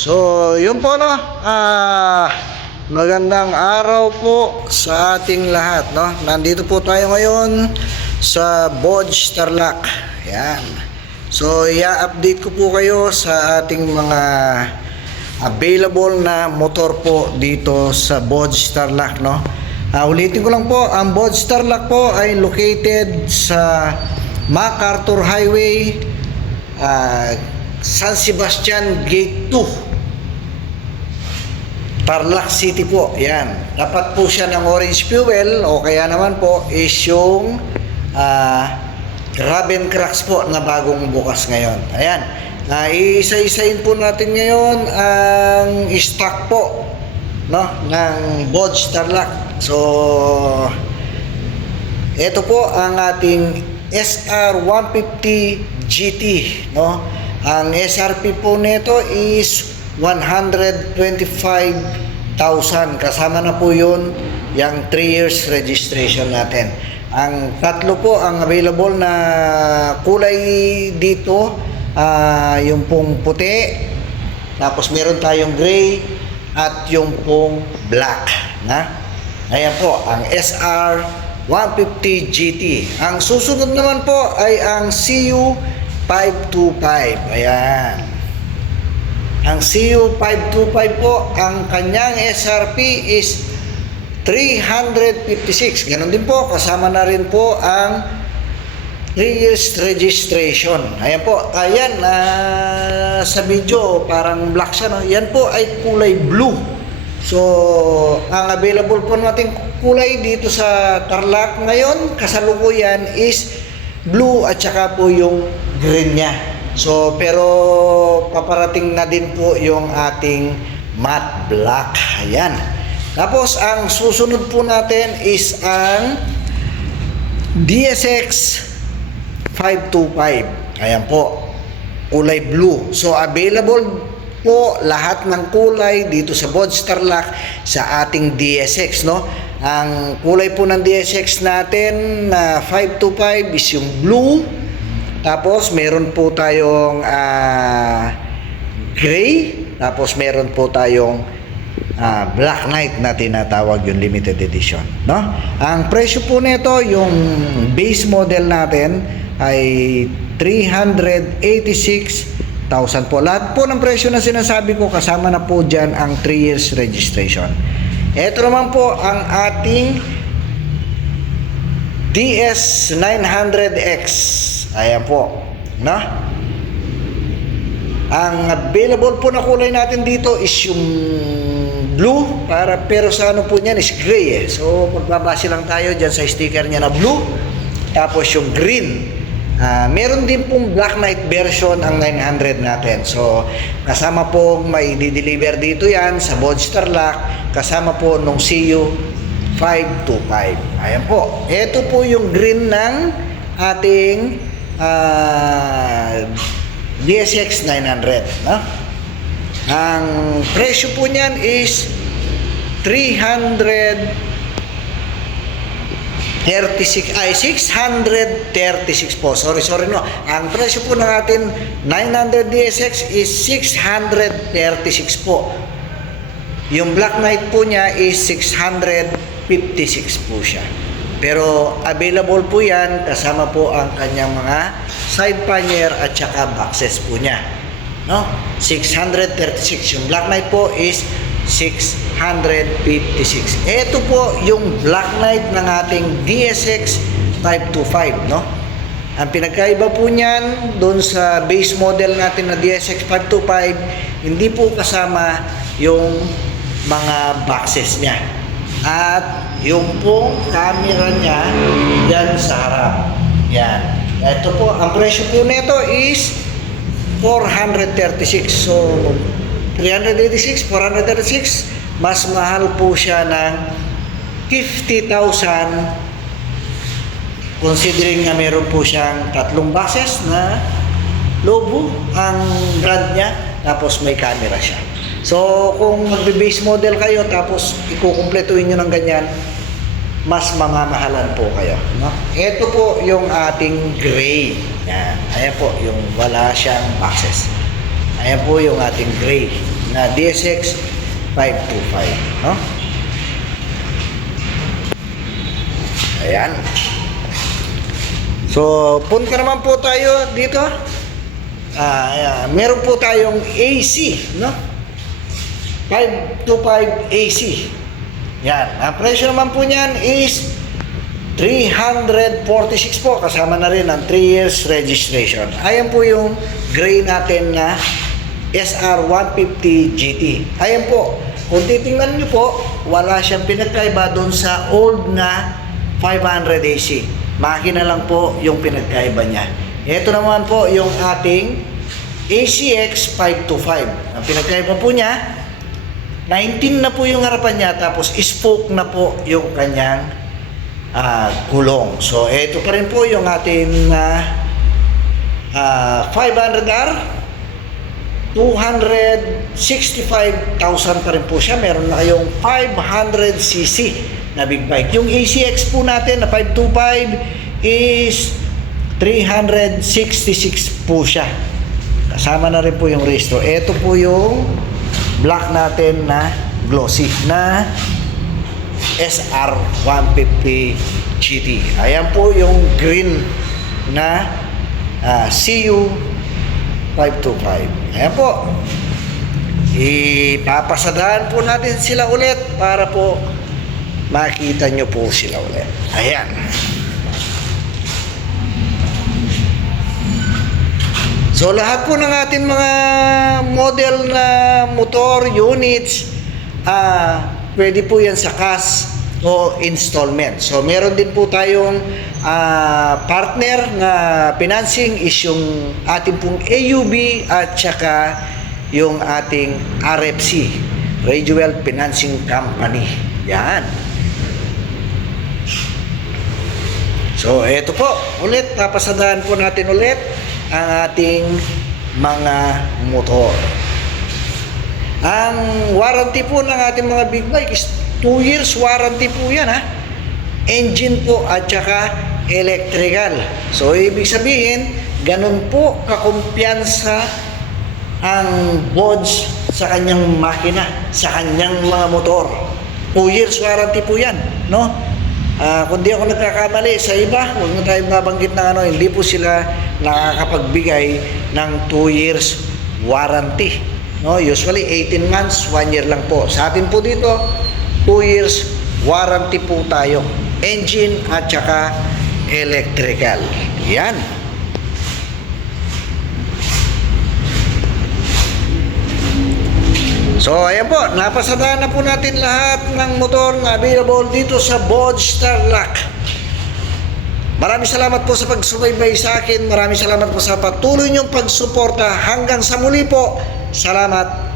So, yun po no. Magandang araw po sa ating lahat, no. Nandito po tayo ngayon sa Bodge Tarlac. Yan. So, i-update ko po kayo sa ating mga available na motor po dito sa Bodge Tarlac, no. Ulitin ko lang po, ang Bodge Tarlac po ay located sa MacArthur Highway, San Sebastian Gate 2, Tarlac City po. Yan. Dapat po siya ng orange fuel o kaya naman po is yung Raven Cracks po na bagong bukas ngayon. Ayan. Iisa-isain po natin ngayon ang stock po, no, ng Bodge Tarlac. So, ito po ang ating SR150 GT, no. Ang SRP po nito is 125,000. Kasama na po yun yung 3 years registration natin. Ang tatlo po ang available na kulay dito, yung pong puti, tapos meron tayong gray at yung pong black, na. Ayan po ang SR150 GT. Ang susunod naman po ay ang CU525. Ayan. Ang CU525 po, ang kanyang SRP is 356. Ganon din po, kasama na rin po ang 3 years registration. Ayan po. Ayan, sa video parang black siya, no? Yan po ay kulay blue. So, ang available po natin kulay dito sa Tarlac ngayon, kasalukuyan is blue at saka po yung green niya. So, pero paparating na din po yung ating matte black. Ayan. Tapos, ang susunod po natin is ang DSX 525. Ayan po. Kulay blue. So, available po lahat ng kulay dito sa Bodge Tarlac sa ating DSX, no? Ang kulay po ng DSX natin na 525 is yung blue. Tapos meron po tayong gray. Tapos meron po tayong Black Knight na tinatawag yung limited edition, no? Ang presyo po nito, yung base model natin ay 386,000 po. Lahat po ng presyo na sinasabi ko, kasama na po dyan ang 3 years registration. Ito naman po ang ating DS900X. Ayan po, no? Ang available po na kulay natin dito is yung blue, pero sa ano po niyan is gray, eh. So, magbabase lang tayo dyan sa sticker niya na blue. Tapos yung green. Meron din pong Black Knight version ang 900 natin. So, kasama po may di-deliver dito yan sa Bodge Tarlac, kasama po nung CU525. Ayan po. Ito po yung green ng ating DSX 900. No? Ang presyo po niyan is 636 po. Sorry no. Ang presyo po ng atin 900 DSX is 636 po. Yung Black Knight po niya is 656 po siya. Pero available po yan, kasama po ang kanyang mga side pannier at saka boxes po niya, no? 636. Yung Black Knight po is 656. Ito po yung Black Knight ng ating DSX 525, no? Ang pinagkaiba po niyan doon sa base model natin na DSX 525, hindi po kasama yung mga boxes niya. At yung pong camera niya yan sa harap. Yan. Ito po, ang presyo po nito is 436. So, 386, 436, mas mahal po siya ng 50,000, considering na meron po siyang tatlong bases na logo ang brand niya, tapos may camera siya. So, kung magbe-base model kayo tapos ikukumpletuhin nyo ng ganyan, mas mamamahalan po kayo, no? Ito po yung ating gray. Yan. Ayan po, yung wala siyang boxes. Ayan po yung ating gray. na DSX 525, no? Ayan. So, punta naman po tayo dito. Meron po tayong AC, no? 525 AC. Yan. Ang presyo naman po niyan is 346 po. Kasama na rin ang 3 years registration. Ayan po yung gray natin na SR150 GT. Ayan po. Kung titingnan nyo po, wala siyang pinagkaiba doon sa old na 500 AC. Makina lang po yung pinagkaiba niya. Ito naman po yung ating ACX 525. Ang pinagkaiba po niya, 19 na po yung harapan niya, tapos spoke na po yung kanyang gulong. So, ito pa rin po yung ating 500R. 265,000 pa rin po siya. Meron na kayong 500cc na big bike. Yung ACX po natin na 525 is 366 po siya. Kasama na rin po yung registro. Ito po yung black natin na glossy na SR150 GT. Ayan po yung green na CU 525. Ayan po. Ipapasadahan po natin sila ulit para po makita nyo po sila ulit. Ayan. So, lahat po ng ating mga model na motor, units, pwede po yan sa cash o installment. So, meron din po tayong partner na financing is yung ating pong AUB at saka yung ating RFC, Rajuel Financing Company. Yan. So, eto po, ulit, napasadahan po natin ulit ang ating mga motor. Ang warranty po ng ating mga big bike is 2 years warranty po yan, ha? Engine po at saka electrical. So, ibig sabihin, ganun po kakumpiyansa ang Bods sa kanyang makina, sa kanyang mga motor. 2 years warranty po yan, no? Kung di ako nagkakamali sa iba, huwag na tayo mabanggit ng ano, hindi po sila nakakapagbigay ng 2 years warranty. No? Usually 18 months, 1 year lang po. Sa atin po dito, 2 years warranty po tayo. Engine at saka electrical. Yan. So, ayan po, napasadahan na po natin lahat ng motor na available dito sa Bods Tarlac. Maraming salamat po sa pagsubaybay sa akin. Maraming salamat po sa patuloy niyong pagsuporta. Hanggang sa muli po. Salamat.